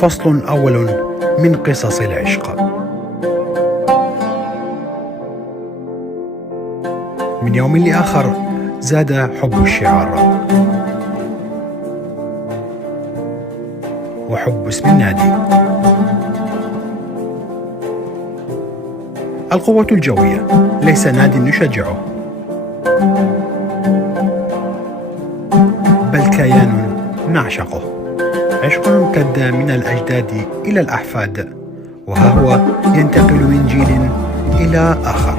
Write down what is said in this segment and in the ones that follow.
فصل أول من قصص العشق. من يوم لآخر زاد حب الشعار وحب اسم النادي. القوة الجوية ليس نادي نشجعه، بل كيان نعشقه، عشق امتد من الأجداد إلى الأحفاد، وها هو ينتقل من جيل إلى آخر.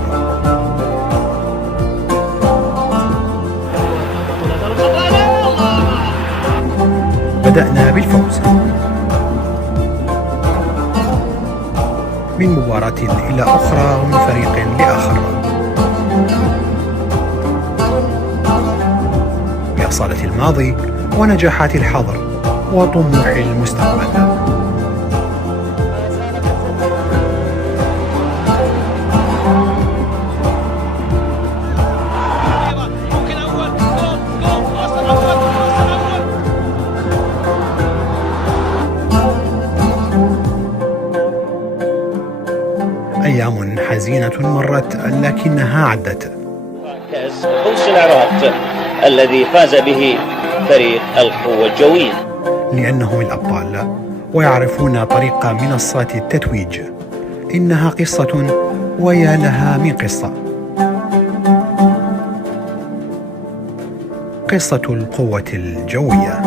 بدأنا بالفوز من مباراة إلى أخرى ومن فريق لآخر، بأصالة الماضي ونجاحات الحاضر وطموح المستقبل. أيام حزينة مرت لكنها عدت. كأس قوس العراق الذي فاز به فريق القوة الجوية، لأنهم الأبطال ويعرفون طريق منصات التتويج. إنها قصة ويا لها من قصة، قصة القوة الجوية.